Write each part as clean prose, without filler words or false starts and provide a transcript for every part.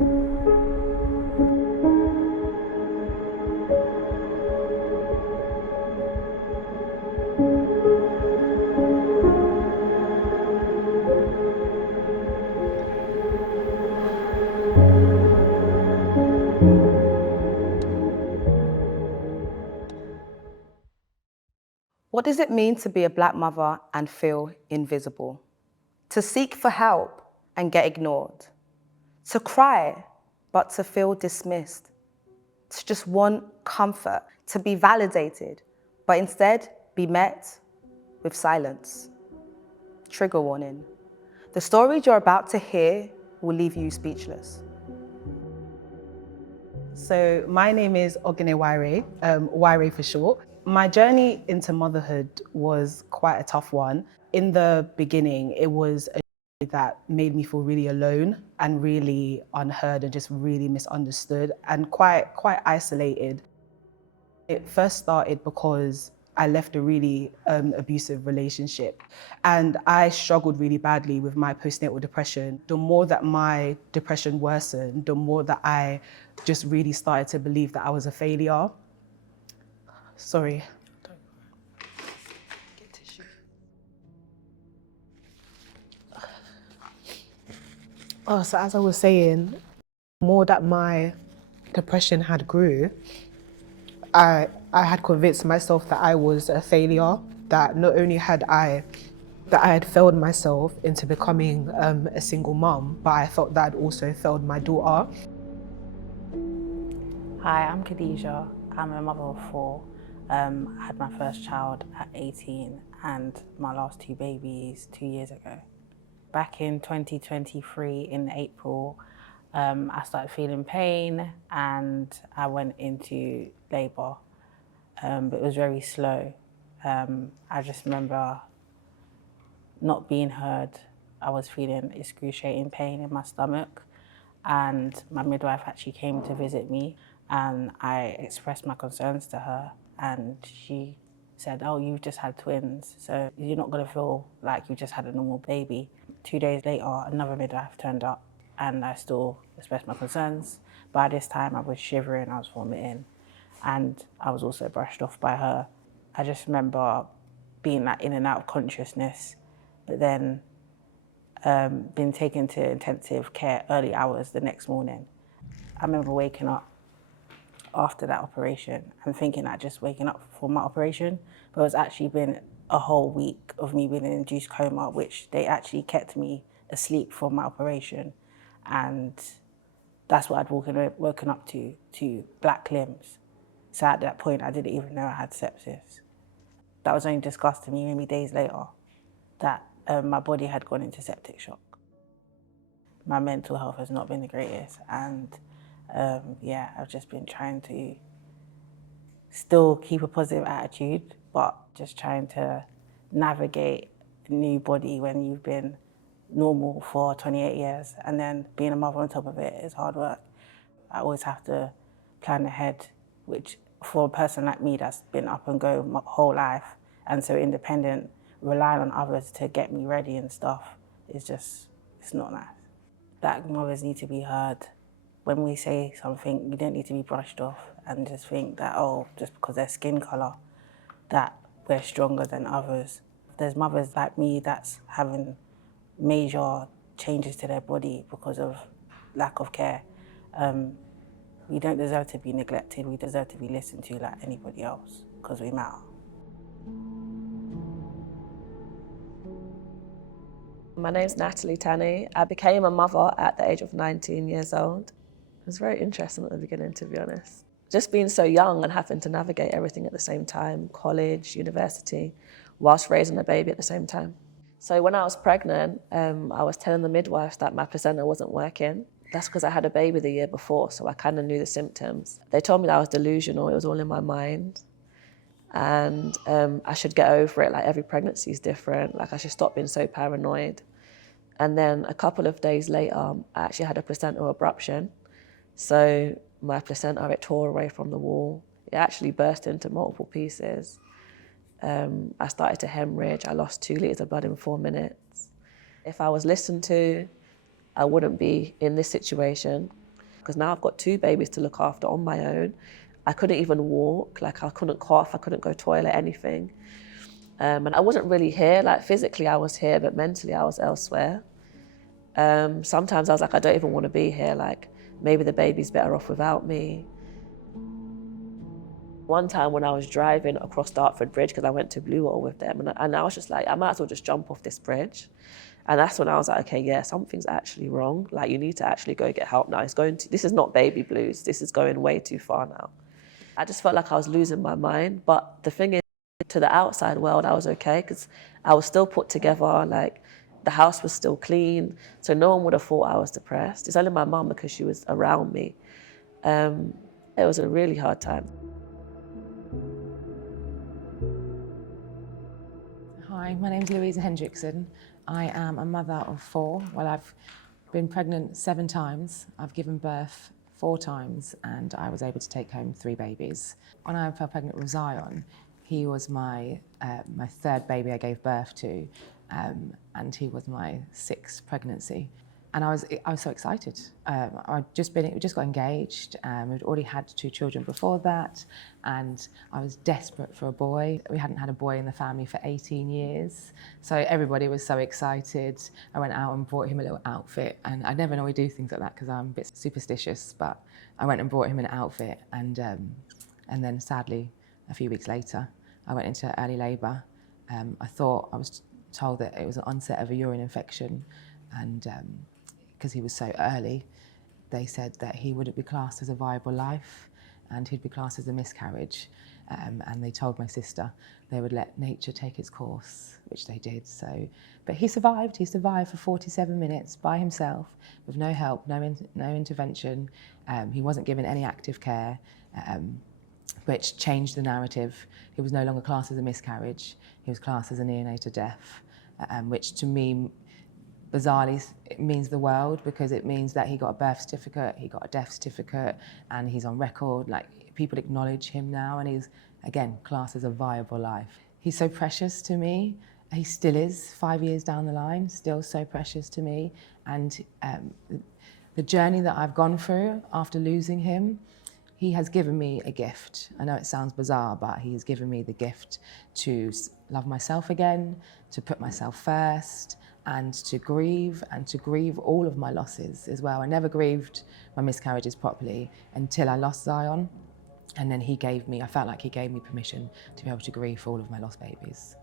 What does it mean to be a Black mother and feel invisible? To seek for help and get ignored? To cry, but to feel dismissed? To just want comfort, to be validated, but instead be met with silence? Trigger warning. The stories you're about to hear will leave you speechless. So my name is Ogene Waire, Waire for short. My journey into motherhood was quite a tough one. In the beginning, it was a journey that made me feel really alone and really unheard and just really misunderstood and quite isolated. It first started because I left a really abusive relationship and I struggled really badly with my postnatal depression. The more that my depression worsened, the more that I just really started to believe that I was a failure. Sorry. Get tissue. Oh, so as I was saying, the more that my depression had grew, I had convinced myself that I was a failure, that not only had I had failed myself into becoming a single mum, but I felt that I'd also failed my daughter. Hi, I'm Khadija. I'm a mother of 4. I had my first child at 18 and my last 2 babies 2 years ago. Back in 2023 in April, I started feeling pain and I went into labour, but it was very slow. I just remember not being heard. I was feeling excruciating pain in my stomach and my midwife actually came to visit me and I expressed my concerns to her and she said, oh, you've just had twins, so you're not gonna feel like you just had a normal baby. 2 days later, another midwife turned up and I still expressed my concerns. By this time, I was shivering, I was vomiting, and I was also brushed off by her. I just remember being like in and out of consciousness, but then being taken to intensive care early hours the next morning. I remember waking up after that operation and thinking I'd just waking up for my operation, but it's actually been a whole week of me being in an induced coma, which they actually kept me asleep for my operation. And that's what I'd woken up to black limbs. So at that point, I didn't even know I had sepsis. That was only discussed to me maybe days later, that my body had gone into septic shock. My mental health has not been the greatest, and yeah, I've just been trying to still keep a positive attitude, but just trying to navigate a new body when you've been normal for 28 years, and then being a mother on top of it is hard work. I always have to plan ahead, which for a person like me that's been up and go my whole life and so independent, relying on others to get me ready and stuff is just, it's not nice. Black mothers need to be heard. When we say something, we don't need to be brushed off and just think that, oh, just because their skin colour, that we're stronger than others. There's mothers like me that's having major changes to their body because of lack of care. We don't deserve to be neglected. We deserve to be listened to like anybody else because we matter. My name's Natalie Tanney. I became a mother at the age of 19 years old. It was very interesting at the beginning, to be honest. Just being so young and having to navigate everything at the same time, college, university, whilst raising a baby at the same time. So when I was pregnant, I was telling the midwife that my placenta wasn't working. That's because I had a baby the year before, so I kind of knew the symptoms. They told me that I was delusional, it was all in my mind. And I should get over it, like every pregnancy is different, like I should stop being so paranoid. And then a couple of days later, I actually had a placental abruption. So my placenta, it tore away from the wall. It actually burst into multiple pieces. I started to hemorrhage. I lost 2 litres of blood in 4 minutes. If I was listened to, I wouldn't be in this situation. because now I've got 2 babies to look after on my own. I couldn't even walk, like I couldn't cough, I couldn't go toilet, anything. And I wasn't really here, like physically I was here, but mentally I was elsewhere. Sometimes I was like, I don't even want to be here, like maybe the baby's better off without me. One time when I was driving across Dartford Bridge, because I went to Blue Water with them, and I was just like, I might as well just jump off this bridge. And that's when I was like, okay, yeah, something's actually wrong. Like, you need to actually go get help now. This is not baby blues. This is going way too far now. I just felt like I was losing my mind. But the thing is, to the outside world, I was okay, because I was still put together. Like, the house was still clean. So no one would have thought I was depressed. It's only my mum, because she was around me. It was a really hard time. Hi, my name's Louisa Hendrickson. I am a mother of 4. Well, I've been pregnant 7 times. I've given birth 4 times, and I was able to take home 3 babies. When I fell pregnant with Zion, he was my 3rd baby I gave birth to, and he was my 6th pregnancy. And I was so excited. We just got engaged. We'd already had 2 children before that, and I was desperate for a boy. We hadn't had a boy in the family for 18 years, so everybody was so excited. I went out and bought him a little outfit, and I never normally do things like that because I'm a bit superstitious, but I went and bought him an outfit, and then sadly, a few weeks later, I went into early labour. I was told that it was an onset of a urine infection, and because he was so early, they said that he wouldn't be classed as a viable life and he'd be classed as a miscarriage. And they told my sister they would let nature take its course, which they did. But he survived. He survived for 47 minutes by himself with no help, no intervention. He wasn't given any active care, which changed the narrative. He was no longer classed as a miscarriage. He was classed as a neonatal death, which to me, bizarrely, it means the world, because it means that he got a birth certificate, he got a death certificate, and he's on record. Like, people acknowledge him now, and he's, again, classed as a viable life. He's so precious to me. He still is, 5 years down the line, still so precious to me. And the journey that I've gone through after losing him, he has given me a gift. I know it sounds bizarre, but he has given me the gift to love myself again, to put myself first, and to grieve all of my losses as well. I never grieved my miscarriages properly until I lost Zion. And then I felt like he gave me permission to be able to grieve for all of my lost babies.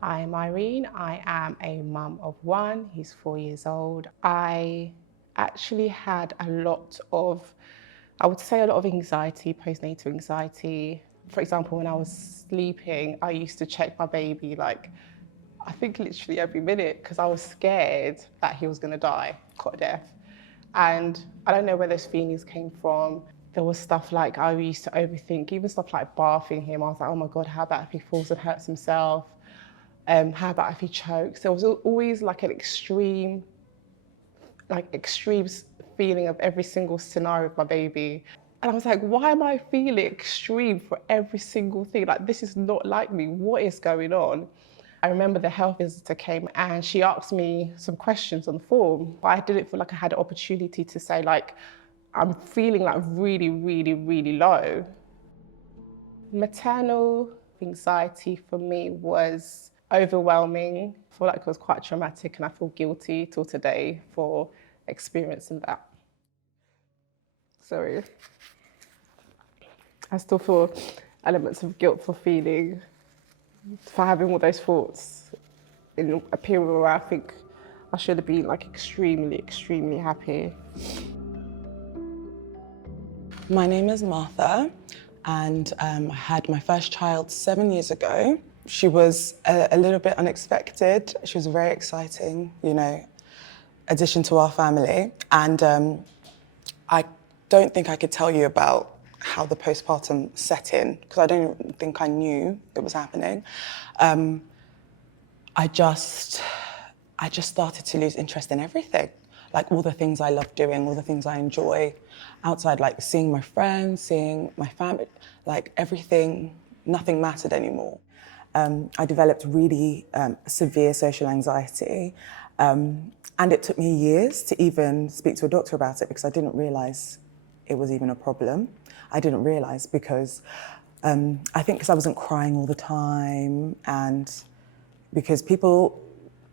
I'm Irene. I am a mum of 1. He's 4 years old. I actually had a lot of anxiety, postnatal anxiety. For example, when I was sleeping, I used to check my baby, like, I think literally every minute, because I was scared that he was going to die, cot death. And I don't know where those feelings came from. There was stuff like I used to overthink, even stuff like bathing him. I was like, oh my God, how about if he falls and hurts himself? How about if he chokes? There was always like an extreme feeling of every single scenario of my baby. And I was like, why am I feeling extreme for every single thing? Like, this is not like me. What is going on? I remember the health visitor came and she asked me some questions on the form. I didn't feel like I had an opportunity to say, like, I'm feeling like really, really, really low. Maternal anxiety for me was overwhelming. I feel like it was quite traumatic, and I feel guilty till today for experiencing that. Sorry. I still feel elements of guilt for having all those thoughts in a period where I think I should have been like extremely, extremely happy. My name is Martha, and I had my first child 7 years ago. She was a little bit unexpected. She was a very exciting, addition to our family. And I don't think I could tell you about how the postpartum set in, because I don't think I knew it was happening. I just started to lose interest in everything. Like, all the things I love doing, all the things I enjoy outside, like seeing my friends, seeing my family, like everything, nothing mattered anymore. I developed really severe social anxiety. And it took me years to even speak to a doctor about it because I didn't realise it was even a problem. I didn't realise because I think because I wasn't crying all the time and because people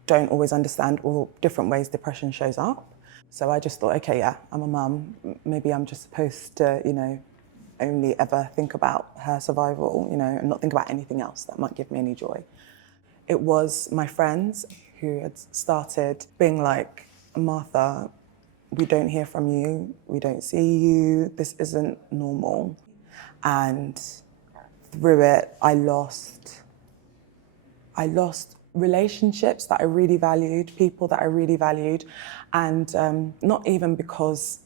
don't always understand all different ways depression shows up. So I just thought, okay, yeah, I'm a mum. Maybe I'm just supposed to, only ever think about her survival, and not think about anything else that might give me any joy. It was my friends who had started being like, Martha, we don't hear from you, we don't see you, this isn't normal. And through it, I lost relationships that I really valued, people that I really valued, and not even because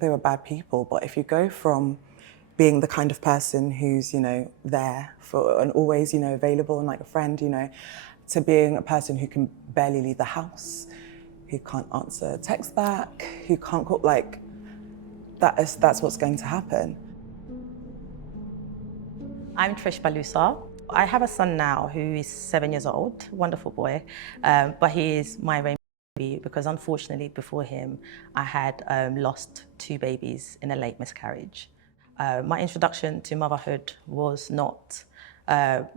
they were bad people, but if you go from being the kind of person who's, there for and always, available and like a friend, to being a person who can barely leave the house, who can't answer a text back, who can't cook, that's what's going to happen. I'm Trish Balusa. I have a son now who is 7 years old, wonderful boy, but he is my rainbow baby because unfortunately before him, I had lost 2 babies in a late miscarriage. My introduction to motherhood was not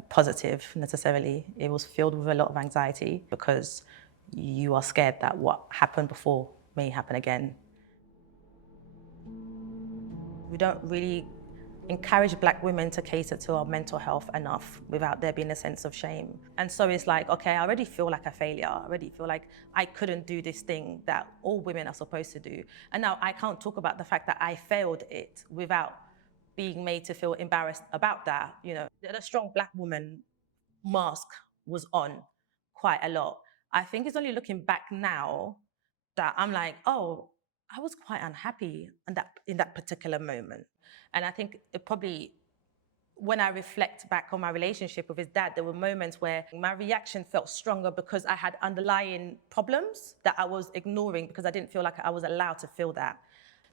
positive necessarily. It was filled with a lot of anxiety because you are scared that what happened before may happen again. We don't really encourage Black women to cater to our mental health enough without there being a sense of shame. And so it's like, okay, I already feel like a failure. I already feel like I couldn't do this thing that all women are supposed to do. And now I can't talk about the fact that I failed it without being made to feel embarrassed about that. The strong Black woman mask was on quite a lot. I think it's only looking back now that I'm like, oh, I was quite unhappy in that particular moment. And I think it probably, when I reflect back on my relationship with his dad, there were moments where my reaction felt stronger because I had underlying problems that I was ignoring because I didn't feel like I was allowed to feel that.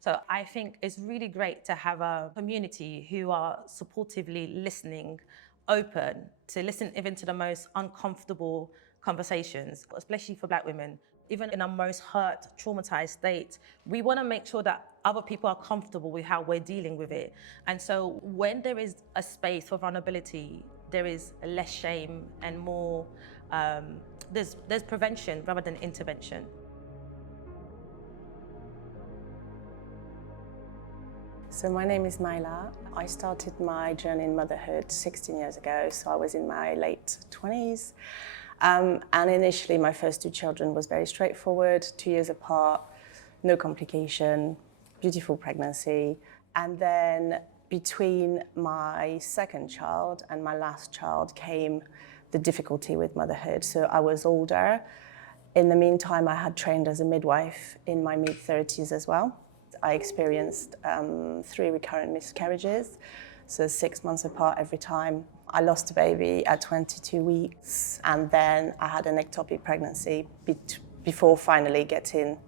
So I think it's really great to have a community who are supportively listening, open to listen even to the most uncomfortable conversations, especially for Black women. Even in our most hurt, traumatized state, we want to make sure that other people are comfortable with how we're dealing with it. And so when there is a space for vulnerability, there is less shame and more, there's prevention rather than intervention. So my name is Naila. I started my journey in motherhood 16 years ago, so I was in my late 20s. And initially my first 2 children was very straightforward, 2 years apart, no complication, beautiful pregnancy. And then between my second child and my last child came the difficulty with motherhood. So I was older. In the meantime, I had trained as a midwife in my mid-30s as well. I experienced 3 recurrent miscarriages, so 6 months apart every time. I lost a baby at 22 weeks, and then I had an ectopic pregnancy before finally getting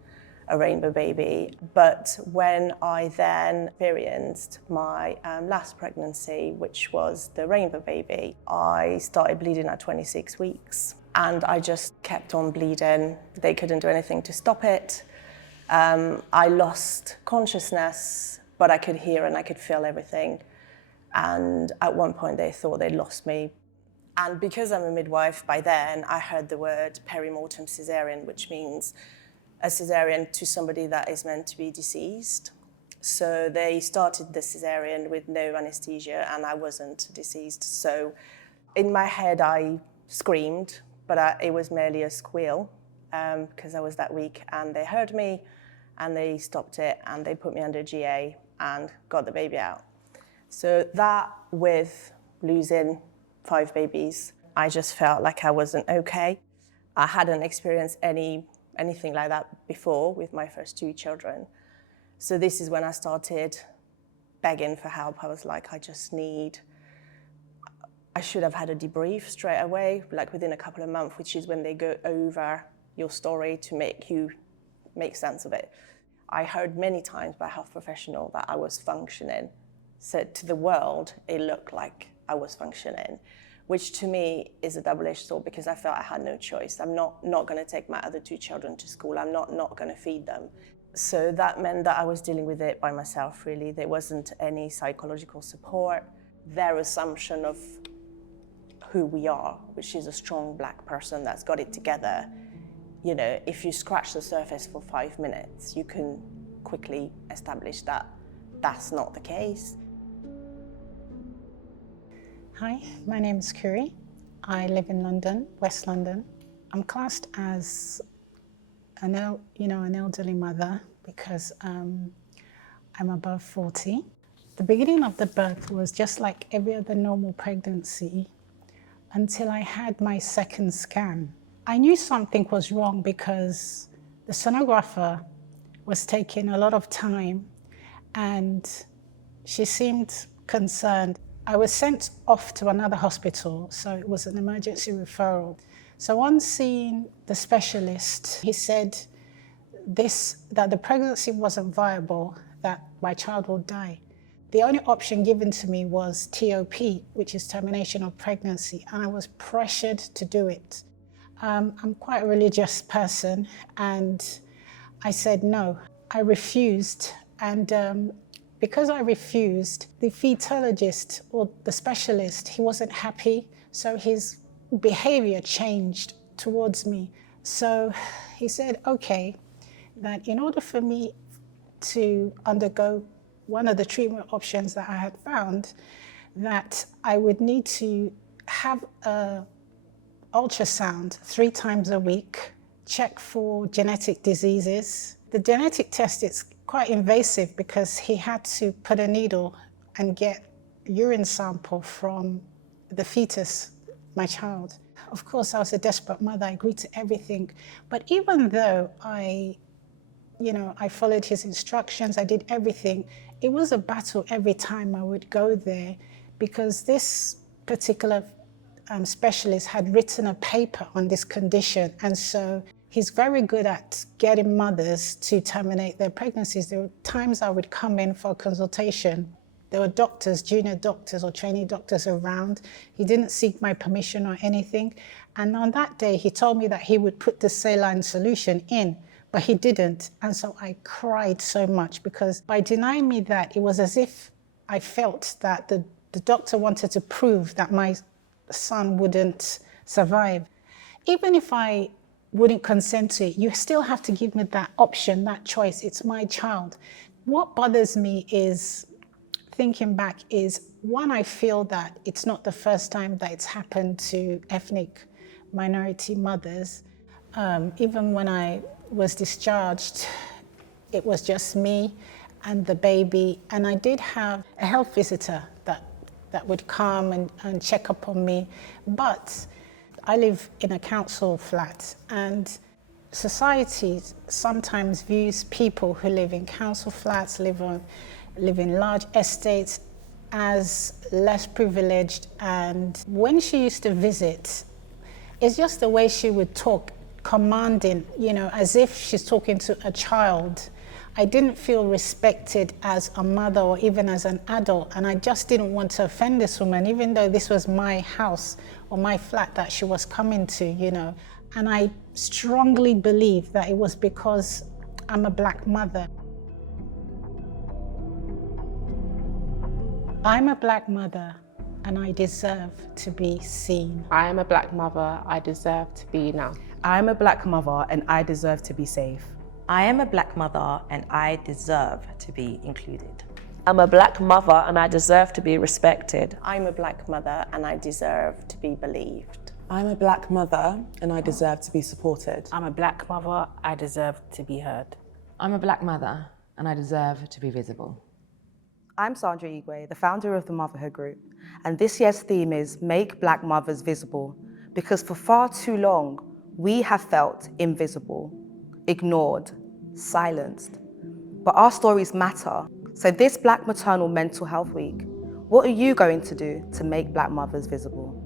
a rainbow baby. But when I then experienced my last pregnancy, which was the rainbow baby, I started bleeding at 26 weeks, and I just kept on bleeding. They couldn't do anything to stop it. I lost consciousness, but I could hear and I could feel everything. And at one point they thought they'd lost me. And because I'm a midwife, by then I heard the word perimortem cesarean, which means a cesarean to somebody that is meant to be deceased. So they started the cesarean with no anesthesia, and I wasn't deceased. So in my head I screamed, but it was merely a squeal because I was that weak, and they heard me and they stopped it and they put me under GA and got the baby out. So that, with losing 5 babies, I just felt like I wasn't okay. I hadn't experienced anything like that before with my first 2 children. So this is when I started begging for help. I was like, I should have had a debrief straight away, like within a couple of months, which is when they go over your story to make you make sense of it. I heard many times by a health professional that I was functioning. So to the world, it looked like I was functioning, which to me is a double-edged sword because I felt I had no choice. I'm not going to take my other 2 children to school. I'm not going to feed them. So that meant that I was dealing with it by myself, really. There wasn't any psychological support. Their assumption of who we are, which is a strong Black person that's got it together, you know, if you scratch the surface for 5 minutes, you can quickly establish that that's not the case. Hi, my name is Curie. I live in London, West London. I'm classed as an elderly mother because I'm above 40. The beginning of the birth was just like every other normal pregnancy until I had my second scan. I knew something was wrong because the sonographer was taking a lot of time and she seemed concerned. I was sent off to another hospital, so it was an emergency referral. So on seeing the specialist, he said that the pregnancy wasn't viable, that my child would die. The only option given to me was TOP, which is termination of pregnancy, and I was pressured to do it. I'm quite a religious person, and I said no. I refused, and because I refused, the fetologist or the specialist, he wasn't happy, so his behavior changed towards me. So he said, okay, that in order for me to undergo one of the treatment options that I had found, that I would need to have an ultrasound 3 times a week, check for genetic diseases. The genetic test is quite invasive because he had to put a needle and get a urine sample from the fetus, my child. Of course, I was a desperate mother. I agreed to everything. But even though I followed his instructions, I did everything, it was a battle every time I would go there because this particular specialist had written a paper on this condition. And so he's very good at getting mothers to terminate their pregnancies. There were times I would come in for a consultation. There were doctors, junior doctors or trainee doctors around. He didn't seek my permission or anything. And on that day, he told me that he would put the saline solution in, but he didn't. And so I cried so much because by denying me that, it was as if I felt that the doctor wanted to prove that my son wouldn't survive. Even if I wouldn't consent to it, you still have to give me that option, that choice. It's my child. What bothers me is, thinking back, is one, I feel that it's not the first time that it's happened to ethnic minority mothers. Even when I was discharged, it was just me and the baby. And I did have a health visitor that would come and check up on me. But I live in a council flat, and society sometimes views people who live in council flats, live in large estates, as less privileged. And when she used to visit, it's just the way she would talk, commanding, as if she's talking to a child. I didn't feel respected as a mother or even as an adult, and I just didn't want to offend this woman, even though this was my house or my flat that she was coming to, And I strongly believe that it was because I'm a Black mother. I'm a Black mother, and I deserve to be seen. I am a Black mother, I deserve to be enough. I'm a Black mother and I deserve to be safe. I am a Black mother and I deserve to be included. I'm a Black mother and I deserve to be respected. I'm a Black mother and I deserve to be believed. I'm a Black mother and I deserve to be supported. I'm a Black mother, I deserve to be heard. I'm a Black mother and I deserve to be visible. I'm Sandra Igwe, the founder of the Motherhood Group, and this year's theme is Make Black Mothers Visible, because for far too long, we have felt invisible, ignored, silenced. But our stories matter. So this Black Maternal Mental Health Week, what are you going to do to make Black mothers visible?